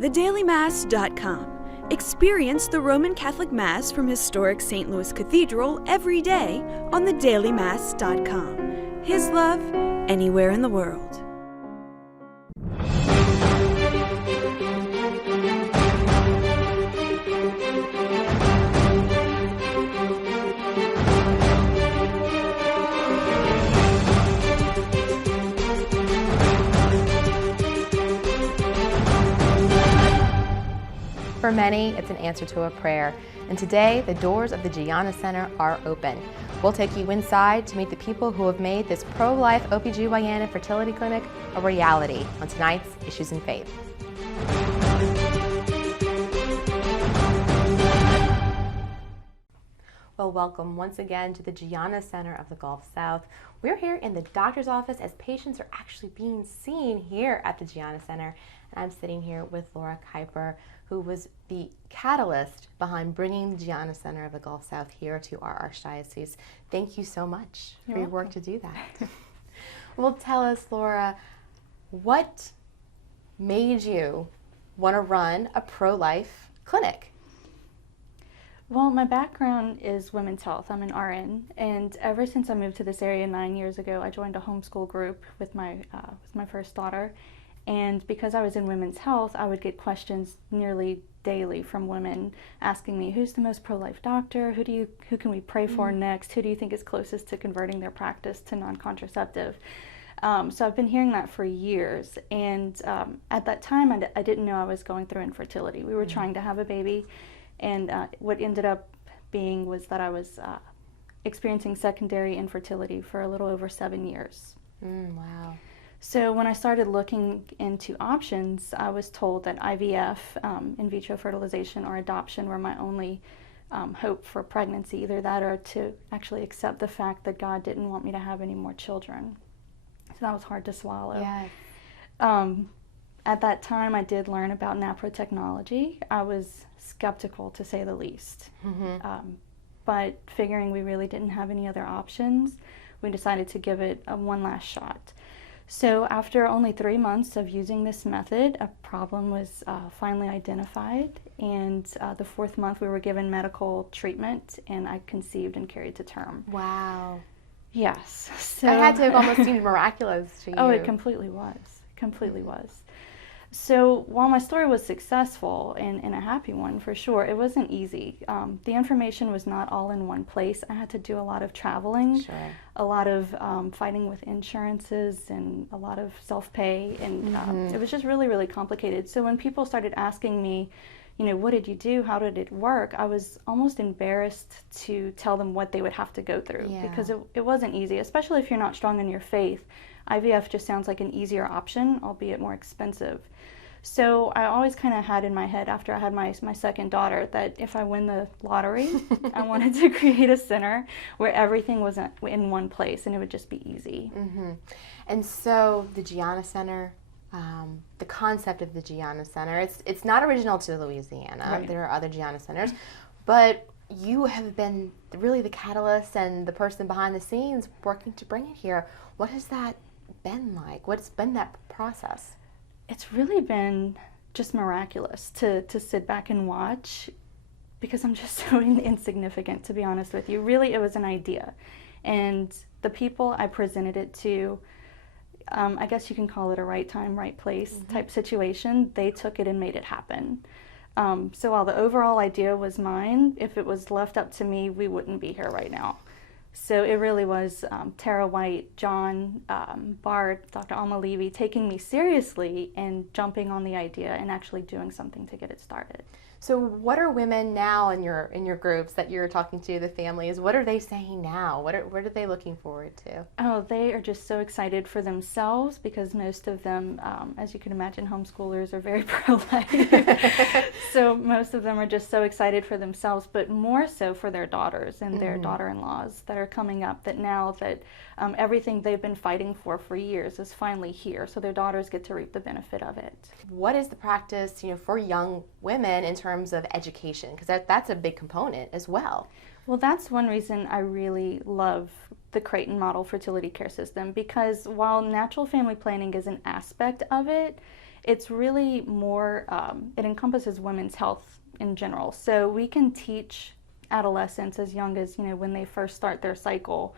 TheDailyMass.com. Experience the Roman Catholic Mass from historic St. Louis Cathedral every day on TheDailyMass.com. His love, anywhere in the world. For many, it's an answer to a prayer. And today, the doors of the Gianna Center are open. We'll take you inside to meet the people who have made this pro-life OBGYN and fertility clinic a reality on tonight's Issues in Faith. Well, welcome once again to the Gianna Center of the Gulf South. We're here in the doctor's office as patients are actually being seen here at the Gianna Center. And I'm sitting here with Laura Kuiper, who was the catalyst behind bringing the Gianna Center of the Gulf South here to our Archdiocese. Thank you so much for your work to do that. Well, tell us, Laura, what made you want to run a pro-life clinic? Well, my background is women's health. I'm an RN, and ever since I moved to this area 9 years ago, I joined a homeschool group with my first daughter. And because I was in women's health, I would get questions nearly daily from women asking me, who's the most pro-life doctor? Who can we pray for next? Who do you think is closest to converting their practice to non-contraceptive? So I've been hearing that for years. And at that time, I didn't know I was going through infertility. We were trying to have a baby. And what ended up being was that I was experiencing secondary infertility for a little over 7 years. Wow. So when I started looking into options, I was told that IVF, in vitro fertilization, or adoption were my only hope for pregnancy, either that or to actually accept the fact that God didn't want me to have any more children. So that was hard to swallow. Yes. At that time, I did learn about NAPRO technology. I was skeptical, to say the least. But figuring we really didn't have any other options, we decided to give it one last shot. So after only 3 months of using this method, a problem was finally identified, and the 4th month we were given medical treatment, and I conceived and carried to term. Wow. Yes. So that had to have almost seemed miraculous to you. Oh, it completely was. So while my story was successful and a happy one for sure, it wasn't easy. The information was not all in one place. I had to do a lot of traveling, a lot of fighting with insurances, and a lot of self-pay, and it was just really, really complicated. So when people started asking me, you know, what did you do? How did it work? I was almost embarrassed to tell them what they would have to go through because it wasn't easy, especially if you're not strong in your faith. IVF just sounds like an easier option, albeit more expensive. So I always kind of had in my head after I had my second daughter that if I win the lottery, I wanted to create a center where everything was in one place and it would just be easy. And so the Gianna Center, the concept of the Gianna Center, it's not original to Louisiana. Right. There are other Gianna Centers, but you have been really the catalyst and the person behind the scenes working to bring it here. What has that been like? What's been that process? It's really been just miraculous to sit back and watch, because I'm just so insignificant, to be honest with you. Really, it was an idea. And the people I presented it to, I guess you can call it a right time, right place type situation. They took it and made it happen. So while the overall idea was mine, if it was left up to me, we wouldn't be here right now. So it really was Tara White, John, Bart, Dr. Alma Levy taking me seriously and jumping on the idea and actually doing something to get it started. So what are women now in your groups that you're talking to, the families, what are they saying now? What are they looking forward to? Oh, they are just so excited for themselves, because most of them, as you can imagine, homeschoolers are very pro-life. So most of them are just so excited for themselves, but more so for their daughters and their daughter-in-laws that are coming up, that now that everything they've been fighting for years is finally here, so their daughters get to reap the benefit of it. What is the practice, for young women in terms of education? Because that's a big component as well. Well, that's one reason I really love the Creighton Model Fertility Care System, because while natural family planning is an aspect of it, it's really more, it encompasses women's health in general. So we can teach adolescents as young as, when they first start their cycle,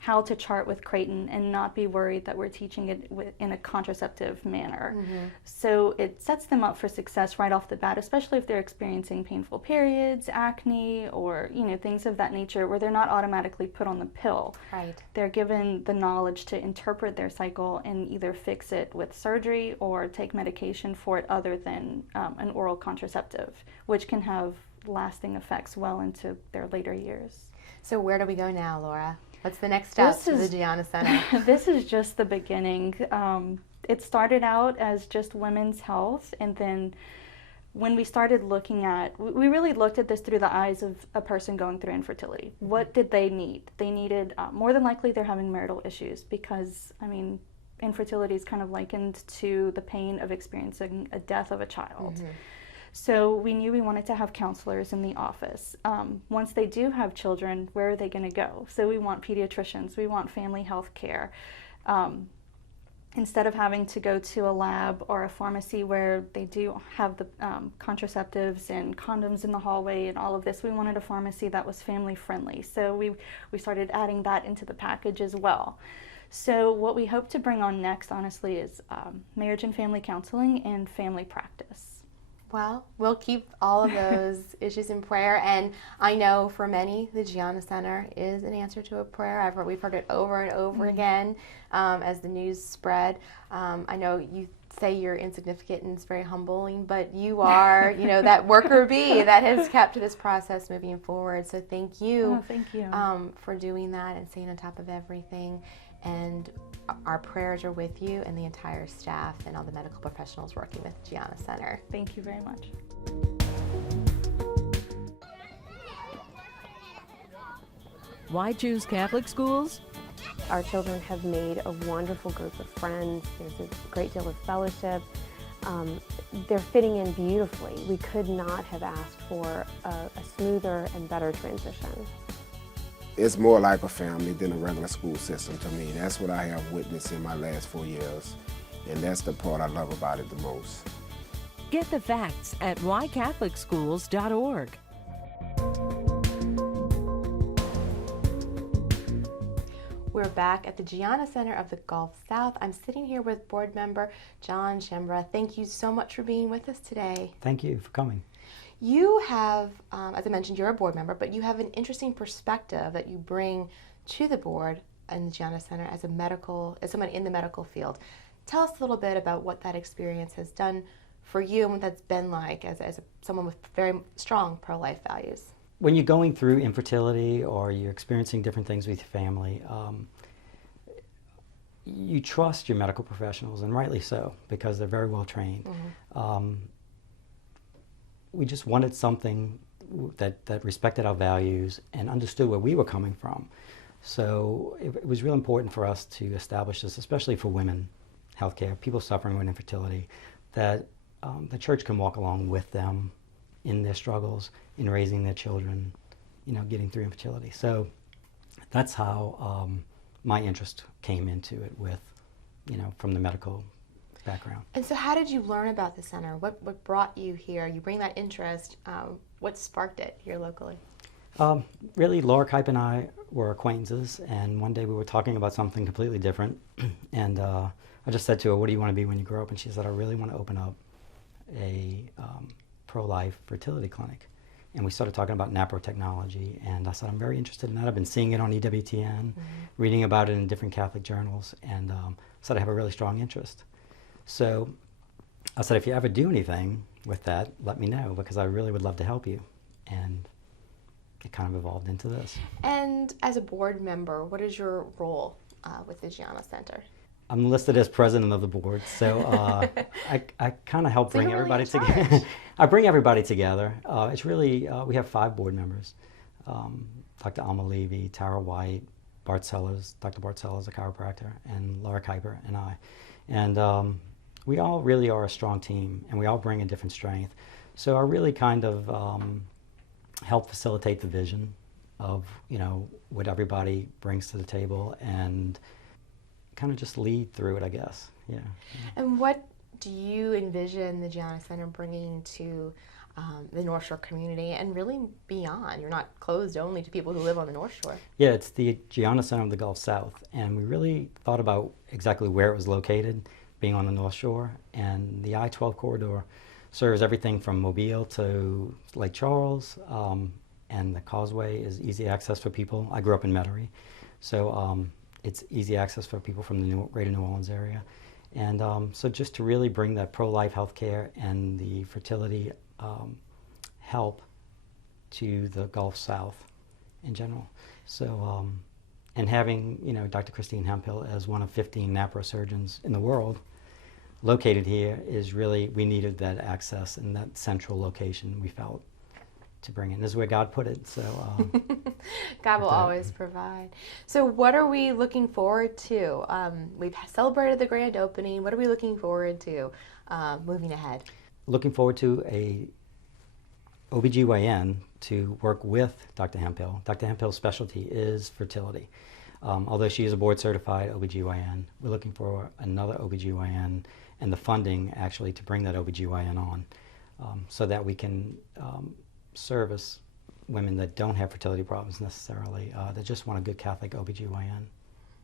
how to chart with Creighton and not be worried that we're teaching it in a contraceptive manner. So it sets them up for success right off the bat, especially if they're experiencing painful periods, acne, or things of that nature, where they're not automatically put on the pill. Right. They're given the knowledge to interpret their cycle and either fix it with surgery or take medication for it other than an oral contraceptive, which can have lasting effects well into their later years. So where do we go now, Laura? What's the next step to the Gianna Center? This is just the beginning. It started out as just women's health, and then when we started looking at, we really looked at this through the eyes of a person going through infertility. What did they need? They needed, more than likely they're having marital issues, because, infertility is kind of likened to the pain of experiencing a death of a child. So we knew we wanted to have counselors in the office. Once they do have children, where are they going to go? So we want pediatricians, we want family health care. Instead of having to go to a lab or a pharmacy where they do have the contraceptives and condoms in the hallway and all of this, we wanted a pharmacy that was family friendly. So we started adding that into the package as well. So what we hope to bring on next, honestly, is marriage and family counseling and family practice. Well, we'll keep all of those issues in prayer, and I know for many, the Gianna Center is an answer to a prayer. We've heard it over and over again as the news spread. I know you say you're insignificant and it's very humbling, but you are, that worker bee that has kept this process moving forward. So thank you, for doing that and staying on top of everything. And our prayers are with you and the entire staff and all the medical professionals working with Gianna Center. Thank you very much. Why choose Catholic schools? Our children have made a wonderful group of friends. There's a great deal of fellowship. They're fitting in beautifully. We could not have asked for a smoother and better transition. It's more like a family than a regular school system to me. That's what I have witnessed in my last 4 years, and that's the part I love about it the most. Get the facts at whycatholicschools.org. We're back at the Gianna Center of the Gulf South. I'm sitting here with board member John Shembra. Thank you so much for being with us today. Thank you for coming. You have, as I mentioned, you're a board member, but you have an interesting perspective that you bring to the board and the Gianna Center as someone in the medical field. Tell us a little bit about what that experience has done for you and what that's been like as someone with very strong pro-life values. When you're going through infertility or you're experiencing different things with your family, you trust your medical professionals, and rightly so, because they're very well trained. We just wanted something that respected our values and understood where we were coming from. So it was real important for us to establish this, especially for women, healthcare, people suffering with infertility, that the church can walk along with them in their struggles, in raising their children, getting through infertility. So that's how my interest came into it with, from the medical background. And so how did you learn about the center? What brought you here? You bring that interest. What sparked it here locally? Really, Laura Kuiper and I were acquaintances, and one day we were talking about something completely different. And I just said to her, what do you want to be when you grow up? And she said, I really want to open up a pro-life fertility clinic. And we started talking about naprotechnology, and I said, I'm very interested in that. I've been seeing it on EWTN, reading about it in different Catholic journals, and said I have a really strong interest. So I said, if you ever do anything with that, let me know, because I really would love to help you. And it kind of evolved into this. And as a board member, what is your role with the Gianna Center? I'm listed as president of the board, so I kind of help bring everybody together. I bring everybody together. It's really, we have 5 board members. Dr. Alma Levy, Tara White, Bart Sellers, Dr. Bart Sellers, a chiropractor, and Laura Kuiper and I. And we all really are a strong team, and we all bring a different strength. So I really kind of help facilitate the vision of, what everybody brings to the table, and kind of just lead through it, I guess. Yeah. And what do you envision the Gianna Center bringing to the North Shore community and really beyond? You're not closed only to people who live on the North Shore. Yeah, it's the Gianna Center of the Gulf South, and we really thought about exactly where it was located, being on the North Shore, and the I-12 corridor serves everything from Mobile to Lake Charles, and the causeway is easy access for people. I grew up in Metairie, so it's easy access for people from the greater New Orleans area. And so just to really bring that pro-life healthcare and the fertility help to the Gulf South in general. So, and having, you know, Dr. Christine Hemphill as one of 15 NAPRO surgeons in the world located here is really, we needed that access and that central location we felt to bring in. This is where God put it, so. God will always provide. So what are we looking forward to? We've celebrated the grand opening. What are we looking forward to moving ahead? Looking forward to a OBGYN to work with Dr. Hemphill. Dr. Hemphill's specialty is fertility. Although she is a board certified OBGYN, we're looking for another OBGYN and the funding actually to bring that OBGYN on so that we can service women that don't have fertility problems necessarily, that just want a good Catholic OBGYN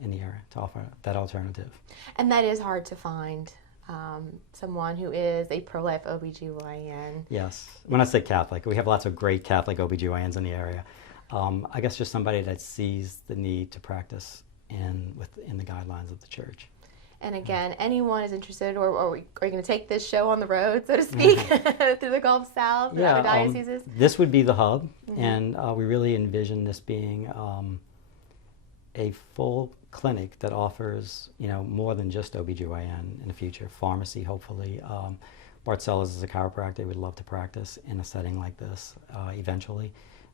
in the area to offer that alternative. And that is hard to find. Someone who is a pro-life OBGYN. Yes. When I say Catholic, we have lots of great Catholic OBGYNs in the area. I guess just somebody that sees the need to practice within the guidelines of the church. And again, anyone is interested, or are you going to take this show on the road, so to speak, through the Gulf South and other dioceses? This would be the hub, and we really envision this being a full clinic that offers, you know, more than just OBGYN in the future. Pharmacy, hopefully. Bart Sellers is a chiropractor. We'd love to practice in a setting like this eventually.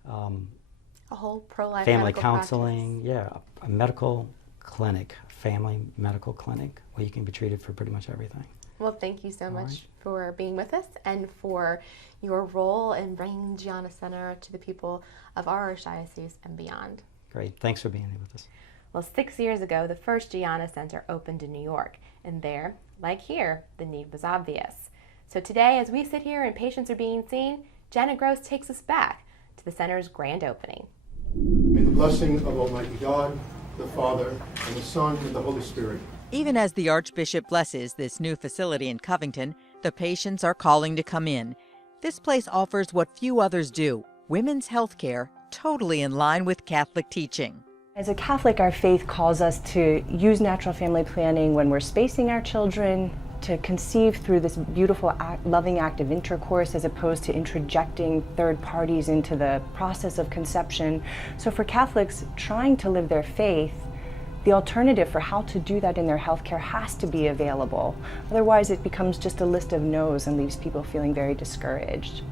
A whole pro-life family medical counseling, practice. yeah, a medical clinic, family medical clinic where you can be treated for pretty much everything. Well, thank you so much for being with us and for your role in bringing Gianna Center to the people of our archdiocese and beyond. Great. Thanks for being here with us. Well, 6 years ago, the first Gianna Center opened in New York, and there, like here, the need was obvious. So today, as we sit here and patients are being seen, Janet Gross takes us back to the center's grand opening. May the blessing of Almighty God, the Father, and the Son, and the Holy Spirit. Even as the Archbishop blesses this new facility in Covington, the patients are calling to come in. This place offers what few others do, women's health care, totally in line with Catholic teaching. As a Catholic, our faith calls us to use natural family planning when we're spacing our children, to conceive through this beautiful, loving act of intercourse as opposed to interjecting third parties into the process of conception. So for Catholics trying to live their faith, the alternative for how to do that in their healthcare has to be available. Otherwise, it becomes just a list of no's and leaves people feeling very discouraged.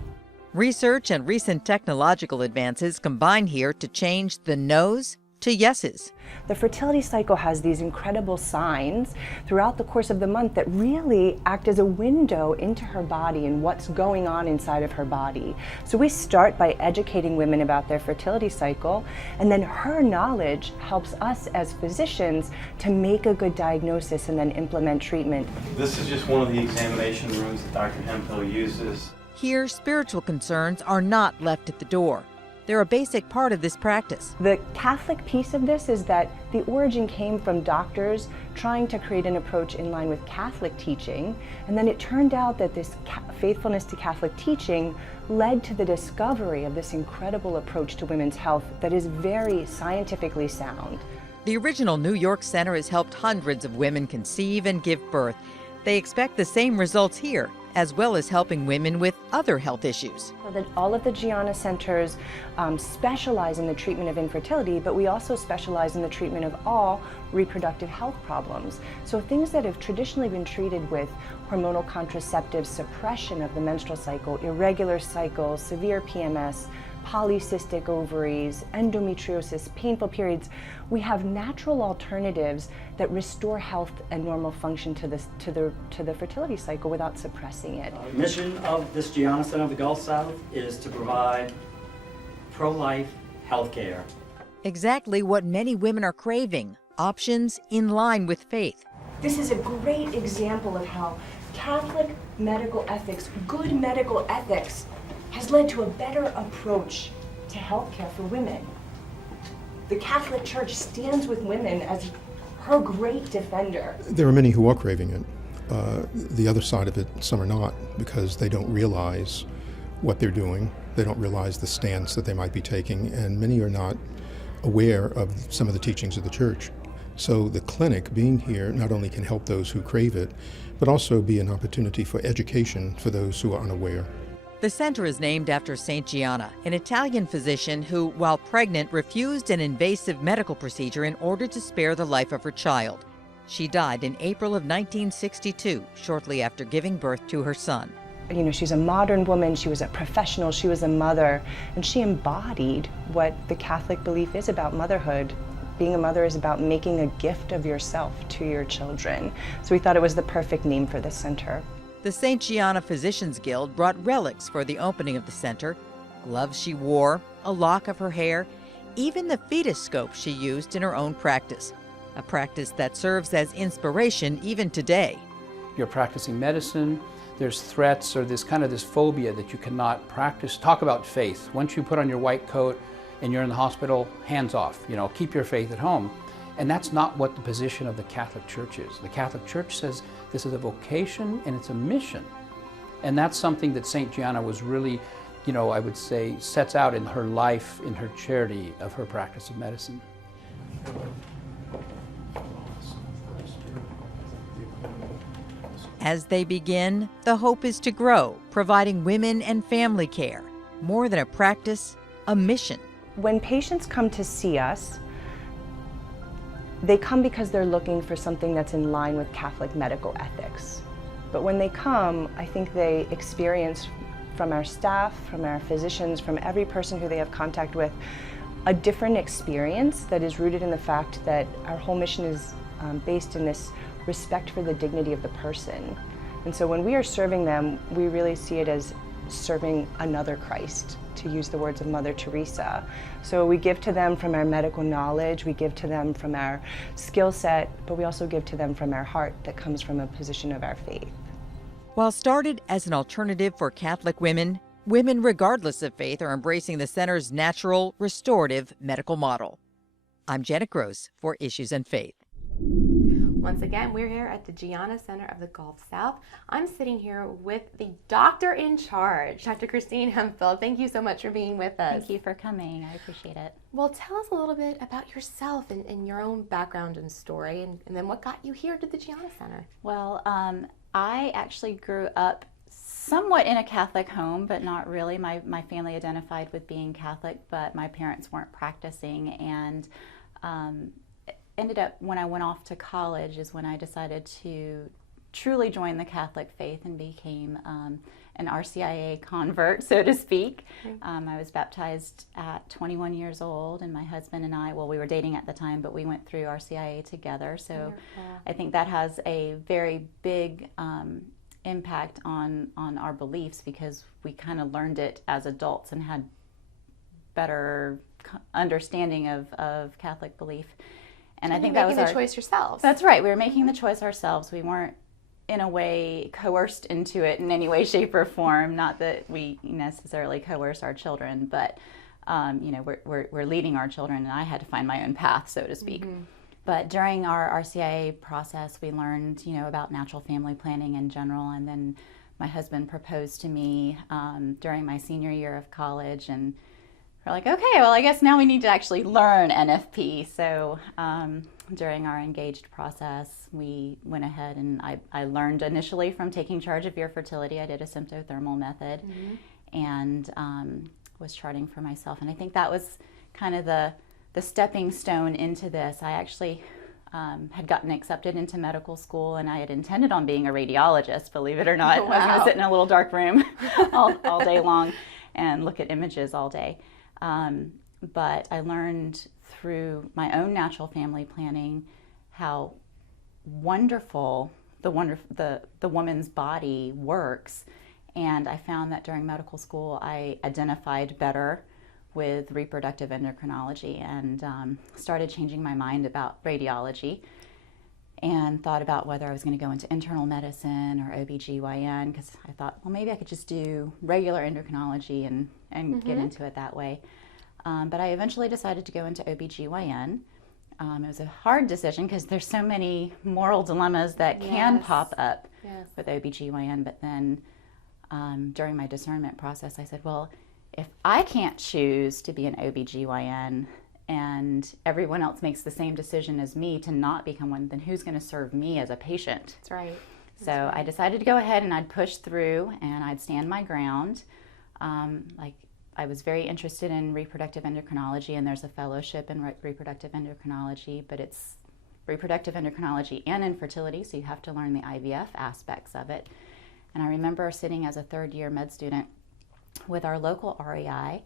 Research and recent technological advances combine here to change the no's to yeses. The fertility cycle has these incredible signs throughout the course of the month that really act as a window into her body and what's going on inside of her body. So we start by educating women about their fertility cycle, and then her knowledge helps us as physicians to make a good diagnosis and then implement treatment. This is just one of the examination rooms that Dr. Hemphill uses. Here, spiritual concerns are not left at the door. They're a basic part of this practice. The Catholic piece of this is that the origin came from doctors trying to create an approach in line with Catholic teaching, and then it turned out that this faithfulness to Catholic teaching led to the discovery of this incredible approach to women's health that is very scientifically sound. The original New York Center has helped hundreds of women conceive and give birth. They expect the same results here, as well as helping women with other health issues. So all of the Gianna centers specialize in the treatment of infertility, but we also specialize in the treatment of all reproductive health problems. So things that have traditionally been treated with hormonal contraceptives, suppression of the menstrual cycle, irregular cycles, severe PMS, polycystic ovaries, endometriosis, painful periods, we have natural alternatives that restore health and normal function to the fertility cycle without suppressing it. The mission of this Gianna Center of the Gulf South is to provide pro-life health care. Exactly what many women are craving, options in line with faith. This is a great example of how Catholic medical ethics, good medical ethics, has led to a better approach to healthcare for women. The Catholic Church stands with women as her great defender. There are many who are craving it. The other side of it, some are not, because they don't realize what they're doing. They don't realize the stance that they might be taking, and many are not aware of some of the teachings of the Church. So the clinic being here not only can help those who crave it, but also be an opportunity for education for those who are unaware. The center is named after Saint Gianna, an Italian physician who, while pregnant, refused an invasive medical procedure in order to spare the life of her child. She died in April of 1962, shortly after giving birth to her son. You know, she's a modern woman, she was a professional, she was a mother, and she embodied what the Catholic belief is about motherhood. Being a mother is about making a gift of yourself to your children. So we thought it was the perfect name for this center. The St. Gianna Physicians Guild brought relics for the opening of the center: gloves she wore, a lock of her hair, even the fetoscope she used in her own practice, a practice that serves as inspiration even today. You're practicing medicine, there's threats or this phobia that you cannot practice. Talk about faith. Once you put on your white coat and you're in the hospital, hands off, keep your faith at home. And that's not what the position of the Catholic Church is. The Catholic Church says this is a vocation and it's a mission. And that's something that St. Gianna was really, I would say, sets out in her life, in her charity of her practice of medicine. As they begin, the hope is to grow, providing women and family care. More than a practice, a mission. When patients come to see us, they come because they're looking for something that's in line with Catholic medical ethics. But when they come, I think they experience from our staff, from our physicians, from every person who they have contact with, a different experience that is rooted in the fact that our whole mission is based in this respect for the dignity of the person. And so when we are serving them, we really see it as serving another Christ, to use the words of Mother Teresa. So we give to them from our medical knowledge, we give to them from our skill set, but we also give to them from our heart that comes from a position of our faith. While started as an alternative for Catholic women, women regardless of faith are embracing the center's natural, restorative medical model. I'm Janet Gross for Issues and Faith. Once again, we're here at the Gianna Center of the Gulf South. I'm sitting here with the doctor in charge, Dr. Christine Hemphill. Thank you so much for being with us. Thank you for coming. I appreciate it. Well, tell us a little bit about yourself and your own background and story, and then what got you here to the Gianna Center. Well, I actually grew up somewhat in a Catholic home, but not really. My family identified with being Catholic, but my parents weren't practicing, and ended up, when I went off to college, is when I decided to truly join the Catholic faith and became an RCIA convert, so to speak. I was baptized at 21 years old, and my husband and I, well, we were dating at the time, but we went through RCIA together. So I think that has a very big impact on our beliefs, because we kind of learned it as adults and had better understanding of Catholic belief. And I think that was making the choice yourselves. That's right. We were making the choice ourselves. We weren't, in a way, coerced into it in any way, shape, or form. Not that we necessarily coerce our children, but we're leading our children, and I had to find my own path, so to speak. Mm-hmm. But during our RCIA process, we learned, about natural family planning in general, and then my husband proposed to me during my senior year of college, and we're like, okay, well, I guess now we need to actually learn NFP. So during our engaged process, we went ahead and I learned initially from taking charge of your fertility. I did a symptothermal method and was charting for myself. And I think that was kind of the stepping stone into this. I actually had gotten accepted into medical school, and I had intended on being a radiologist, believe it or not. Wow. I was going to sit in a little dark room all day long and look at images all day. But I learned through my own natural family planning how wonderful the woman's body works, and I found that during medical school I identified better with reproductive endocrinology and started changing my mind about radiology. and thought about whether I was going to go into internal medicine or OBGYN, because I thought, well, maybe I could just do regular endocrinology and get into it that way. But I eventually decided to go into OBGYN. It was a hard decision because there's so many moral dilemmas that can pop up with OBGYN. But then during my discernment process, I said, well, if I can't choose to be an OBGYN and everyone else makes the same decision as me to not become one, then who's going to serve me as a patient? That's right. So I decided to go ahead and I'd push through and I'd stand my ground. I was very interested in reproductive endocrinology, and there's a fellowship in reproductive endocrinology, but it's reproductive endocrinology and infertility, so you have to learn the IVF aspects of it. And I remember sitting as a third-year med student with our local REI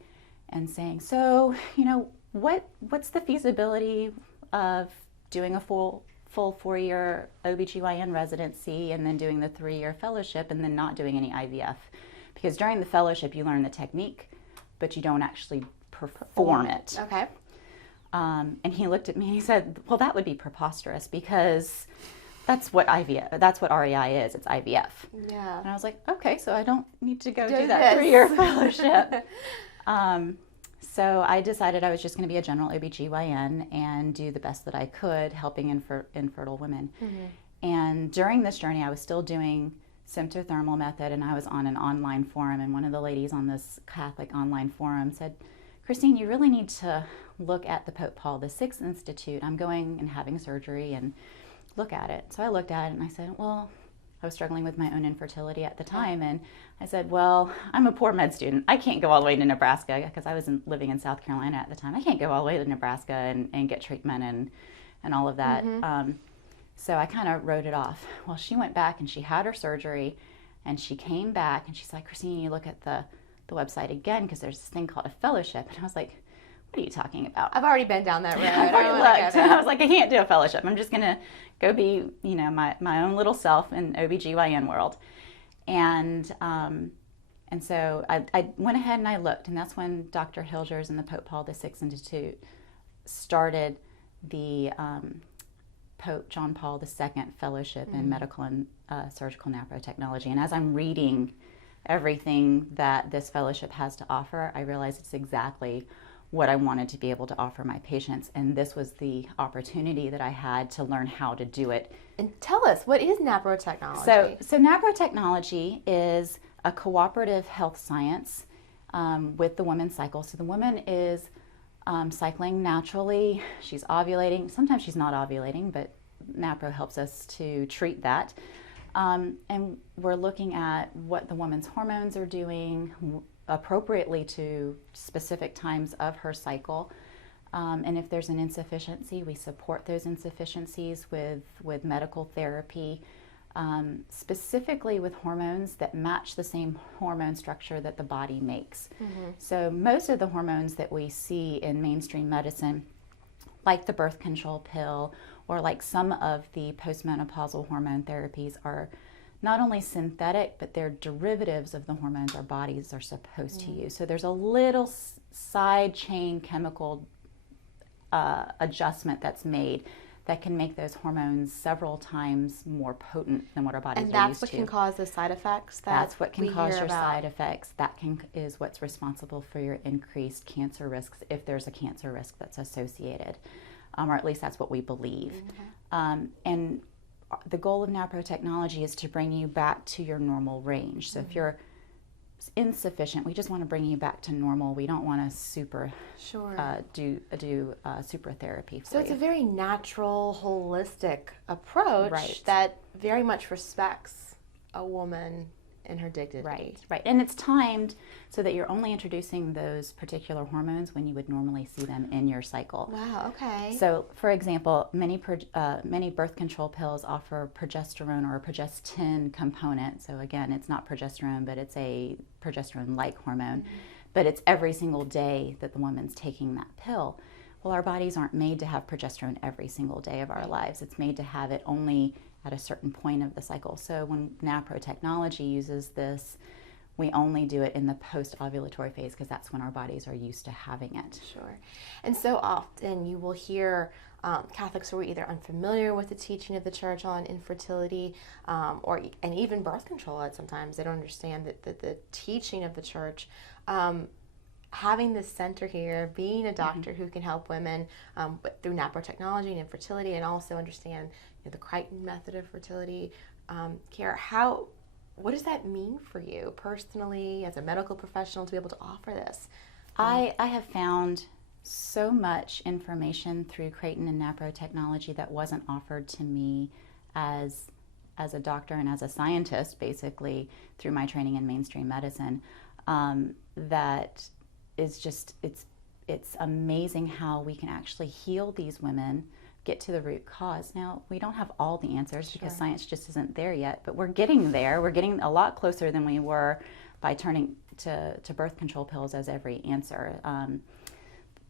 and saying, so, you know, what's the feasibility of doing a full 4-year OBGYN residency and then doing the 3-year fellowship and then not doing any IVF? Because during the fellowship you learn the technique, but you don't actually perform it. Okay. And he looked at me and he said, well, that would be preposterous because that's what REI is. It's IVF. Yeah. And I was like, okay, so I don't need to go do that 3-year fellowship. So I decided I was just going to be a general OBGYN and do the best that I could helping infertile women. And during this journey, I was still doing symptothermal method, and I was on an online forum, and one of the ladies on this Catholic online forum said, Christine, you really need to look at the Pope Paul VI Institute. I'm going and having surgery and look at it. So I looked at it and I said, well, I was struggling with my own infertility at the time, and I said, well, I'm a poor med student. I can't go all the way to Nebraska because I was living in South Carolina at the time. I can't go all the way to Nebraska and get treatment and all of that. So I kind of wrote it off. Well, she went back and she had her surgery, and she came back and she's like, Christine, you look at the website again because there's this thing called a fellowship. And I was like, what are you talking about? I've already been down that road. I've already looked. I was like, I can't do a fellowship. I'm just going to go be, you know, my own little self in OBGYN world. And so I went ahead and I looked, and that's when Dr. Hilgers and the Pope Paul VI Institute started the Pope John Paul II Fellowship in Medical and Surgical Naprotechnology. And as I'm reading everything that this fellowship has to offer, I realized it's exactly what I wanted to be able to offer my patients. And this was the opportunity that I had to learn how to do it. And tell us, what is naprotechnology? So naprotechnology is a cooperative health science with the woman's cycle. So the woman is cycling naturally. She's ovulating. Sometimes she's not ovulating, but Napro helps us to treat that. And we're looking at what the woman's hormones are doing appropriately to specific times of her cycle. And if there's an insufficiency, we support those insufficiencies with medical therapy, specifically with hormones that match the same hormone structure that the body makes. So most of the hormones that we see in mainstream medicine, like the birth control pill or like some of the postmenopausal hormone therapies, are not only synthetic, but they're derivatives of the hormones our bodies are supposed to use. So there's a little side chain chemical adjustment that's made that can make those hormones several times more potent than what our bodies are used to. And that's what can cause the side effects that That's what can cause your about. side effects. That is what's responsible for your increased cancer risks, if there's a cancer risk that's associated, or at least that's what we believe. And the goal of naprotechnology is to bring you back to your normal range. So if you're insufficient, we just want to bring you back to normal. We don't want to do super therapy for you. So it's a very natural, holistic approach that very much respects a woman and her dignity. Right. And it's timed so that you're only introducing those particular hormones when you would normally see them in your cycle. Wow, okay. So, for example, many birth control pills offer progesterone or a progestin component. So again, it's not progesterone, but it's a progesterone-like hormone. But it's every single day that the woman's taking that pill. Well, our bodies aren't made to have progesterone every single day of our lives. It's made to have it only at a certain point of the cycle. So when naprotechnology uses this, we only do it in the post-ovulatory phase because that's when our bodies are used to having it. Sure. And so often you will hear Catholics who are either unfamiliar with the teaching of the Church on infertility and even birth control. Sometimes they don't understand that the teaching of the Church. Having this center here, being a doctor who can help women through naprotechnology and infertility, and also understand the Crichton method of fertility care, what does that mean for you personally as a medical professional to be able to offer this? I have found so much information through Crichton and naprotechnology that wasn't offered to me as a doctor and as a scientist, basically, through my training in mainstream medicine. That is just, it's amazing how we can actually heal these women, get to the root cause. Now, we don't have all the answers because science just isn't there yet, but we're getting there. We're getting a lot closer than we were by turning to birth control pills as every answer.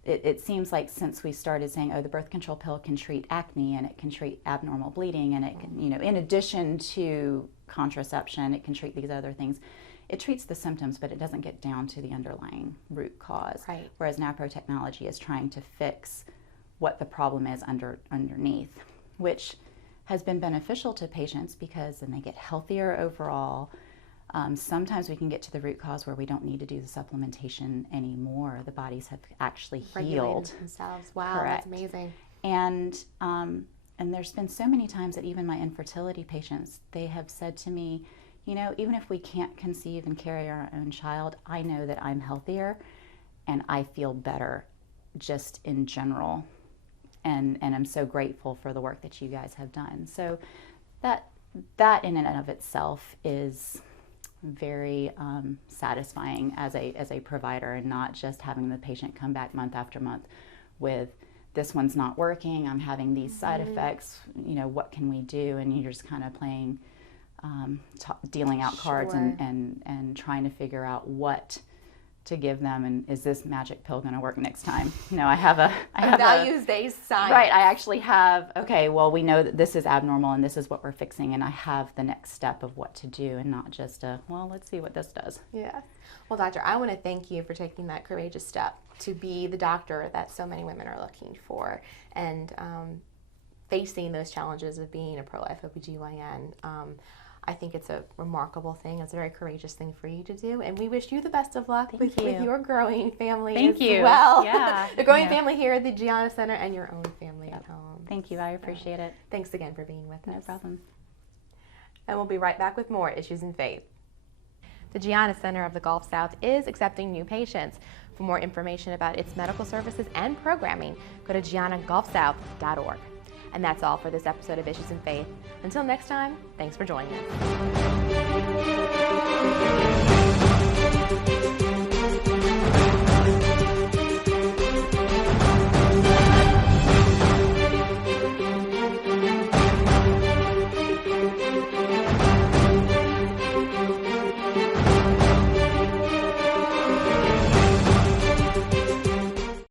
It seems like since we started saying, oh, the birth control pill can treat acne and it can treat abnormal bleeding and it can, in addition to contraception, it can treat these other things. It treats the symptoms, but it doesn't get down to the underlying root cause. Right. Whereas naprotechnology is trying to fix what the problem is underneath, which has been beneficial to patients because then they get healthier overall. Sometimes we can get to the root cause where we don't need to do the supplementation anymore. The bodies have actually healed themselves. Wow, Correct. That's amazing. And there's been so many times that even my infertility patients, they have said to me, even if we can't conceive and carry our own child, I know that I'm healthier and I feel better just in general. And I'm so grateful for the work that you guys have done. So that in and of itself is very satisfying as a provider, and not just having the patient come back month after month with, this one's not working, I'm having these side effects, what can we do? And you're just kind of playing, dealing out cards and trying to figure out what to give them, and is this magic pill going to work next time? I have a values-based science. Right, I actually have, okay, well, we know that this is abnormal and this is what we're fixing, and I have the next step of what to do, and not just well, let's see what this does. Yeah. Well, doctor, I want to thank you for taking that courageous step to be the doctor that so many women are looking for, and facing those challenges of being a pro-life OBGYN. I think it's a remarkable thing. It's a very courageous thing for you to do, and we wish you the best of luck with your growing family as well. Yeah. The growing family here at the Gianna Center and your own family at home. Thank you. I appreciate it. Thanks again for being with us. No problem. And we'll be right back with more Issues in Faith. The Gianna Center of the Gulf South is accepting new patients. For more information about its medical services and programming, go to giannagulfsouth.org. And that's all for this episode of Issues in Faith. Until next time, thanks for joining us.